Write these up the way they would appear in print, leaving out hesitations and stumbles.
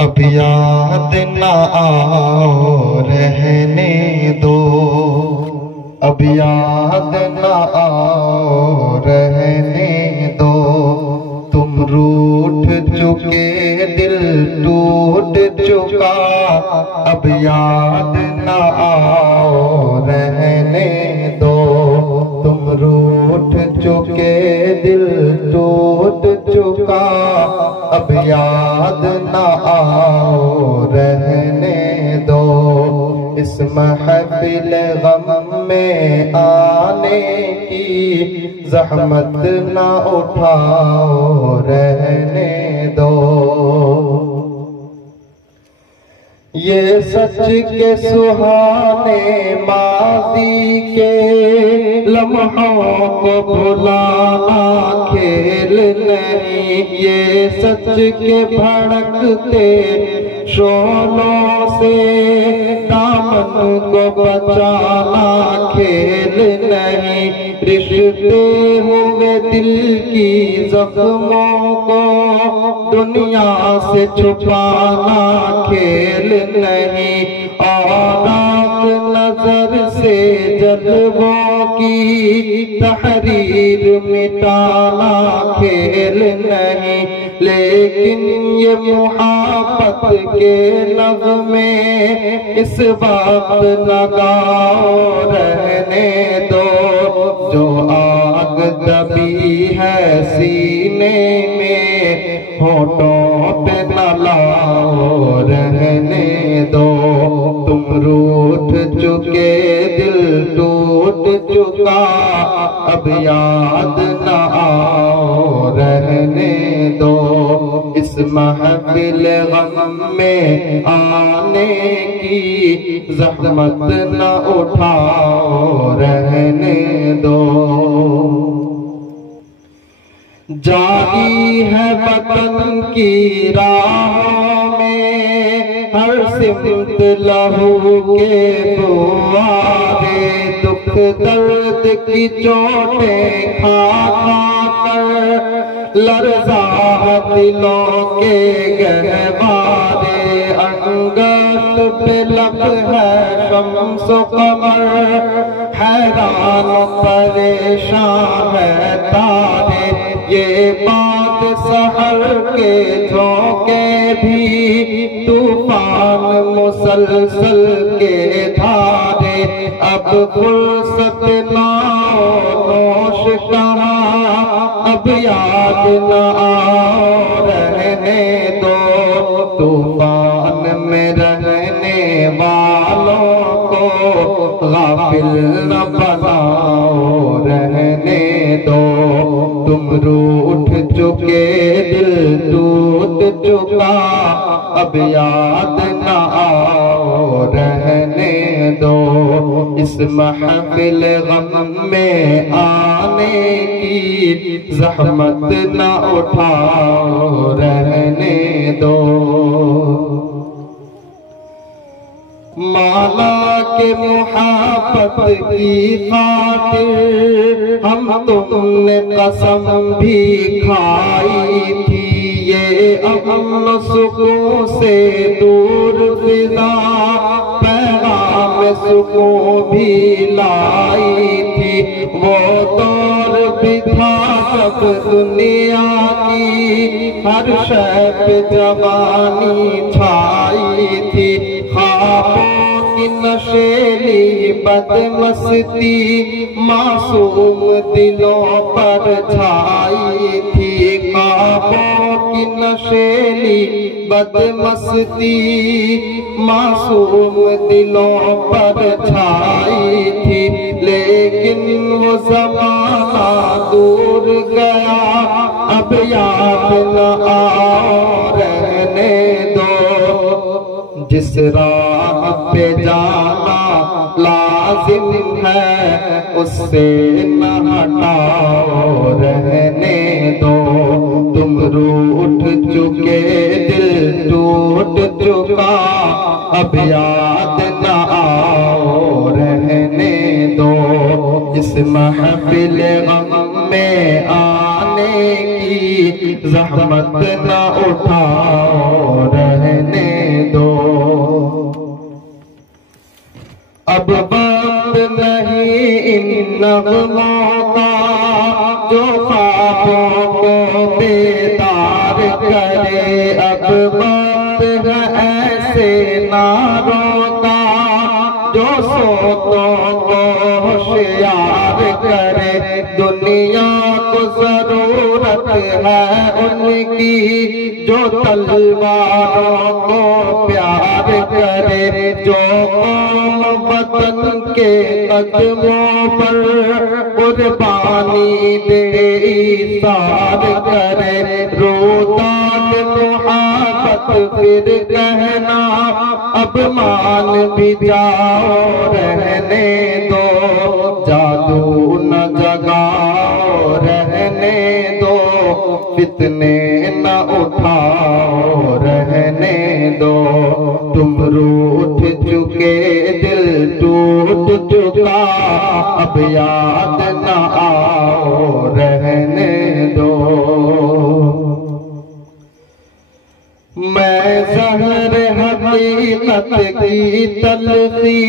अब याद न आओ रहने दो, अब याद न आओ रहने दो। तुम रूठ चुके दिल टूट चुका, अब याद न आओ रहने दो। तुम रूठ चुके दिल टूट चुका, अब याद न आओ रहने दो। इस महफिल गम में आने की ज़हमत न उठाओ रहने दो। ये सच के सुहाने माज़ी के लम्हों को भुलाना खेल नहीं। ये सच के भड़कते शोलों से दामन को बचाना खेल नहीं। रिश्ते हुए दिल की जख्मों को दुनिया से छुपाना खेल नहीं। और नजर से जल्वों की तहरीर मिटाना खेल नहीं। लेकिन ये मुहब्बत के नग़्मे इस वक्त लगाओ रहने दो। जो आग दबी है सीने में होठों पे न लाओ रहने दो। तुम रूठ चुके दिल टूट चुका, अब याद न आओ रहने दो। इस महफिल गम में आने की ज़हमत न उठाओ रहने दो। जारी है वतन की राहों में हर सिमत लहू के फुआरे। दुख दर्द की चोटें खा खा कर लरज़ा दिलों के गहवारे। अंगत पे लब है शम्सो कमर, हैरान परेशान है तारे। ये बात सहर के झोंके भी तूफान मुसलसल के धारे। अब फुर्सत नाओ नोश कहाँ, अब याद न आओ रहने दो। तूफान में रहने वालों को गाफिल न बनाओ रहने दो। तुम रूठ चुके दिल टूट चुका, अब याद न आओ रहने दो। इस महफिल गम में आने की ज़हमत न उठाओ रहने दो। माला के मुहब्बत की खातिर हम तुमने कसम भी खाई थी। ये अमन सुकून से दूर फिजा पैगाम सुकून भी लाई थी। वो दौर भी था जब दुनिया की हर शय पे जवानी छाई थी। ख्वाबों की नशेली बदमस्ती मासूम दिलों पर छाई थी। ख्वाबों की नशेली बदमस्ती मासूम दिलों पर छाई थी। लेकिन वो ज़माना दूर गया, अब याद न आओ रहने दो। जिस राह पे जाना लाजिम है उससे न हटाओ रहने दो। तुम रूठ चुके दिल टूट चुका, अब याद न आओ रहने दो। इस महफिल गम में आने की ज़हमत न उठाओ रहने वक्त नहीं इन नग़मों का जो ख्वाबों को बेदार करे। अब वक्त है ऐसे नारों का जो सोतों को होशियार करे। दुनिया को जरूरत है उनकी जो तलवारों को प्यार करे। जो कौम वतन के कदमों पर कुर्बानी दे इसार करे। रोदाद मुहाबत फिर कहना अब मान भी जाओ रहने दो। जादू न जगाओ रहने दो। फितने न उठाओ रहने दो। तुम रूठ चुके दिल टूट चुका अब याद न आओ रहने दो। मैं ज़हर हकीकत की तलखी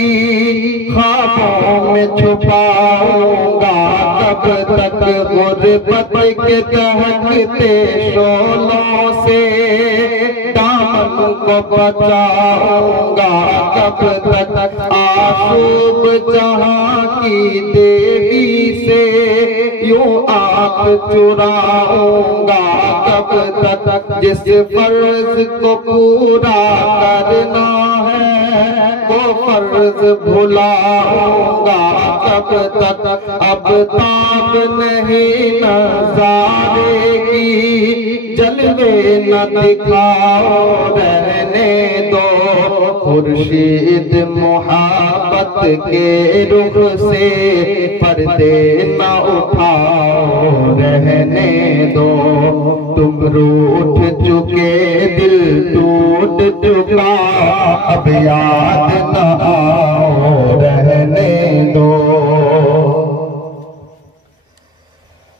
ख्वाबों में छुपाऊंगा तब तक। गुर्बत के दहकते शोलों से दामन को बचाऊंगा कब तक। आशूब जहां की देवी से यूं आँख चुराऊंगा कब तक। जिस फर्ज को पूरा करना है वो फर्ज भुलाऊंगा कब तक। अब ताब नहीं नज़ारे की जलवे न दिखाओ रहने दो। खुर्शीद मुहाबत के रुख से पर्दे न उठाओ रहने दो। तुम रूठ चुके दिल टूट चुका अब याद न आओ रहने दो।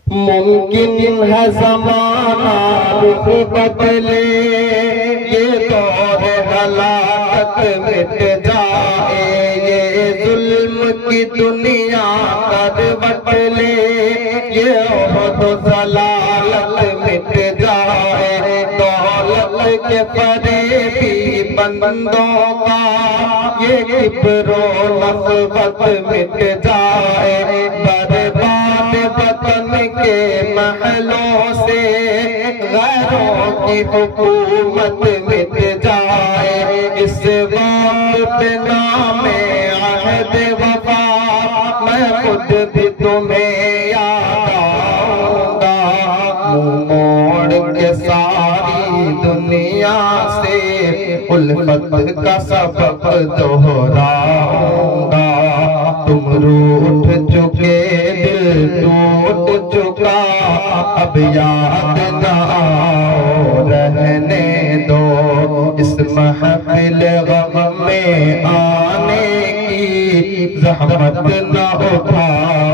मुमकिन है ज़माना रुख बदले ये दौर हलाकत मिट जाए। ये जुल्म की दुनिया करवट ले ये ओहद ज़लालत मिट जाए। दौलत के फरेबी बंदों का ये किब्रो नफ़रत मिट जाए। बर्बाद वतन के महलों से गैरों की हुकूमत मिट जाए। इस वक्त पे नामे अहद वफा मैं खुद भी तुम्हें याद आऊंगा। मुँह मोड़ के सारी दुनिया से उल्फत का सबक दोहराऊंगा। तुम रूठ चुके दिल टूट चुका अब याद न आओ रहने दो। इस महफिल गम में आने की ज़हमत न उठाओ